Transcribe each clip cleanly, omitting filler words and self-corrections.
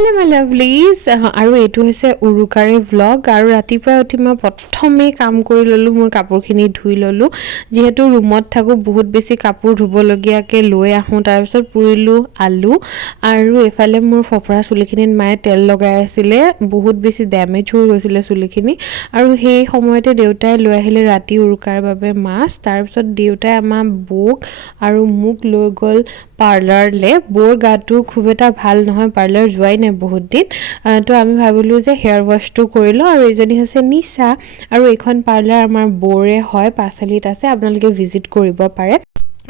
hello my lovelies আৰু এইটো হৈছে উৰুকাৰে ব্লগ আৰু ৰাতিপুৱা উঠি মই প্ৰথমে কাম কৰি ললো মোৰ কাপোৰখিনি ধুই ললো যেহেতু ৰুমত থাকো বহুত বেছি কাপোৰ ধুবলগীয়াকে লৈ আহো তাৰ পিছত পুৰিলো আলু আৰু এফালে মোৰ ফপৰা চুলিখিনিত মায়ে তেল লগাই আছিল বহুত বেছি ড্যামেজ হৈ গৈছিল চুলিখিনি আৰু সেই সময়তে দেউতাই লৈ আহিলে ৰাতি উৰুকাৰ বাবে মাছ তাৰ পিছত দেউতাই আমাৰ বুক আৰু মুক লৈ গল পাৰ্লাৰলে বৰ গাটো খুব এটা ভাল নহয় পাৰ্লাৰ যোৱাই নাই বহুত দিন তো আমি ভাবিলো যে হেয়াৰ ওয়াশটো কৰিলো আৰু এজনী হৈছে নিশা আৰু এখন পাৰ্লাৰ আমাৰ বৰে হয় পাছালিত আছে আপোনালোকে ভিজিট কৰিব পাৰে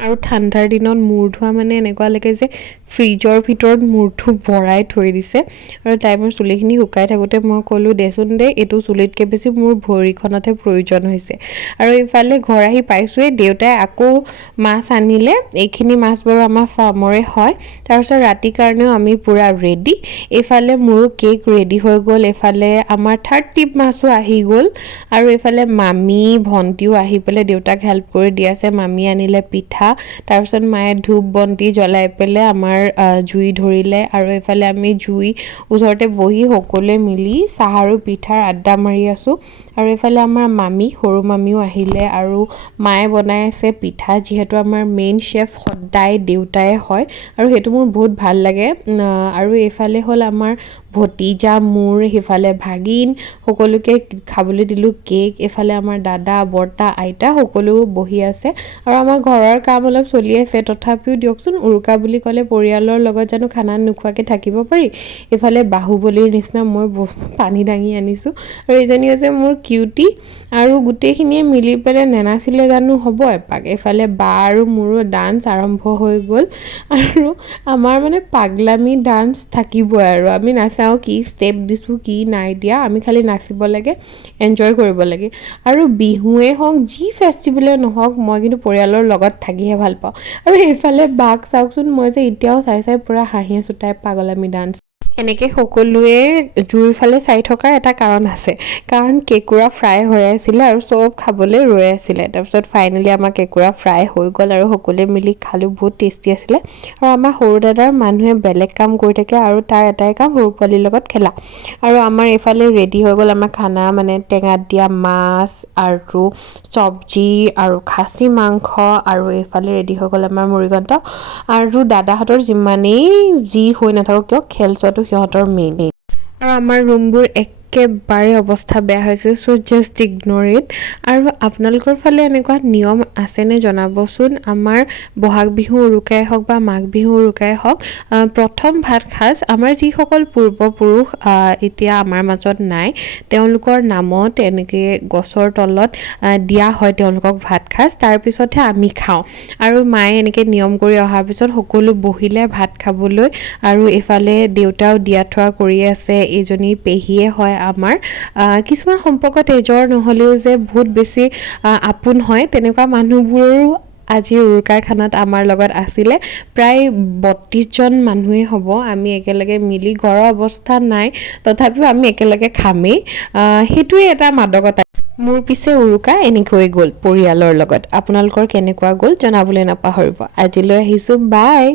আৰু ঠাণ্ডাৰ দিনত মূৰ ধোৱা মানে এনেকুৱা লাগে যে ফ্ৰিজৰ ভিতৰত মূৰটো ভৰাই থৈ দিছে আৰু টাইমৰ চুলিখিনি শুকাই থাকোতে মই ক'লো দেচোন দে এইটো চুলিতকে বেছি মোৰ ভৰিখনতহে প্ৰয়োজন হৈছে আৰু ইফালে ঘৰ আহি পাইছোৱে দেউতাই আকৌ মাছ আনিলে এইখিনি মাছ বাৰু আমাৰ ফাৰ্মৰে হয় তাৰপিছত ৰাতি কাৰণেও আমি পুৰা ৰেডি এফালে মোৰো কেক ৰেডি হৈ গ'ল এফালে আমাৰ থাৰ্ড টিপ মাছো আহি গ'ল আৰু এফালে মামী ভন্টিও আহি পেলাই দেউতাক হেল্প কৰি দি আছে মামী আনিলে পিঠা তাৰপিছত মায়ে ধূপ বন্তি জ্বলাই পেলাই আমাৰ জুই ধৰিলে আৰু এফালে আমি জুই ওচৰতে বহি সকলোৱে মিলি চাহ আৰু পিঠাৰ আড্ডা মাৰি আছো আৰু এফালে আমাৰ মামী সৰু মামীও আহিলে আৰু মায়ে বনাই আছে পিঠা যেহেতু আমাৰ মেইন শেফ সদায় দেউতাই হয় আৰু সেইটো মোৰ বহুত ভাল লাগে আৰু এফালে হ'ল আমাৰ ভতিজা মোৰ হেফালে ভাগিন সকলোকে খাবলৈ দিলো কেক এফালে আমাৰ দাদা বৰ্তা আইতা সকলো বহি আছে আৰু আমাৰ ঘৰৰ কাম অলপ চলি আছে তথাপিও দিয়কচোন উৰুকা বুলি ক'লে পৰিয়ালৰ লগত জানো খানা নোখোৱাকে থাকিব পাৰি এফালে বাহুবলীৰ নিচিনা মই পানী দাঙি আনিছো আৰু এজনী আছে মোৰ কিউটি আৰু গোটেইখিনিয়ে মিলি পেলাই নেনাচিলে জানো হ'ব এপাক এফালে বা আৰু মোৰো ডান্স আৰম্ভ হৈ গ'ল আৰু আমাৰ মানে পাগলামি ডান্স থাকিবই আৰু আমি নাচাওঁ কি ষ্টেপ দিছোঁ কি নাই দিয়া আমি খালি নাচিব লাগে এনজয় কৰিব লাগে আৰু বিহুৱে হওক যি ফেষ্টিভেলে নহওক মই কিন্তু পৰিয়ালৰ লগত থাকিহে ভাল পাওঁ আৰু এইফালে বাক চাওকচোন মই যে এতিয়াও চাই পুৰা হাঁহি আছো তাই পাগলামি ডান্স এনেকৈ সকলোৱে জুইৰ ফালে চাই থকাৰ এটা কাৰণ আছে কাৰণ কেকুৰা ফ্ৰাই হৈ আছিলে আৰু চব খাবলৈ ৰৈ আছিলে তাৰপিছত ফাইনেলি আমাৰ কেকুৰা ফ্ৰাই হৈ গ'ল আৰু সকলোৱে মিলি খালোঁ বহুত টেষ্টি আছিলে আৰু আমাৰ সৰু দাদাৰ মানুহে বেলেগ কাম কৰি থাকে আৰু তাৰ এটাই কাম সৰু পোৱালিৰ লগত খেলা আৰু আমাৰ এইফালে ৰেডি হৈ গ'ল আমাৰ খানা মানে টেঙাত দিয়া মাছ আৰু চব্জি আৰু খাচী মাংস আৰু এইফালে ৰেডি হৈ গ'ল আমাৰ মুৰিঘণ্ট আৰু দাদাহঁতৰ যিমানেই যি হৈ নাথাকক কিয় খেল চোৱাটো সিহঁতৰ মেইন আৰু আমাৰ ৰুমবোৰ একেবাৰে অৱস্থা বেয়া হৈছে চ' জাষ্ট ইগন'ৰ ইট আৰু আপোনালোকৰ ফালে এনেকুৱা নিয়ম আছেনে জনাবচোন আমাৰ বহাগ বিহু উৰুকাই হওক বা মাঘ বিহু উৰুকাই হওক প্ৰথম ভাত সাজ আমাৰ যিসকল পূৰ্বপুৰুষ এতিয়া আমাৰ মাজত নাই তেওঁলোকৰ নামত এনেকৈ গছৰ তলত দিয়া হয় তেওঁলোকক ভাত সাজ তাৰপিছতহে আমি খাওঁ আৰু মায়ে এনেকৈ নিয়ম কৰি অহাৰ পিছত সকলো বহিলে ভাত খাবলৈ আৰু এইফালে দেউতাও দিয়া থোৱা কৰি আছে এইজনী পেহীয়ে হয় আমাৰ কিছুমান সম্পৰ্ক তেজৰ নহ'লেও যে বহুত বেছি আপোন হয় তেনেকুৱা মানুহবোৰো আজি উৰুকাৰ খানাত আমাৰ লগত আছিলে প্ৰায় 32 জন মানুহে হ'ব আমি একেলগে মিলি ঘৰৰ অৱস্থা নাই তথাপিও আমি একেলগে খামেই সেইটোৱে এটা মাদকতা মোৰ পিছে উৰুকা এনেকৈ গ'ল পৰিয়ালৰ লগত আপোনালোকৰ কেনেকুৱা গ'ল জনাবলৈ নাপাহৰিব আজিলৈ আহিছোঁ বাই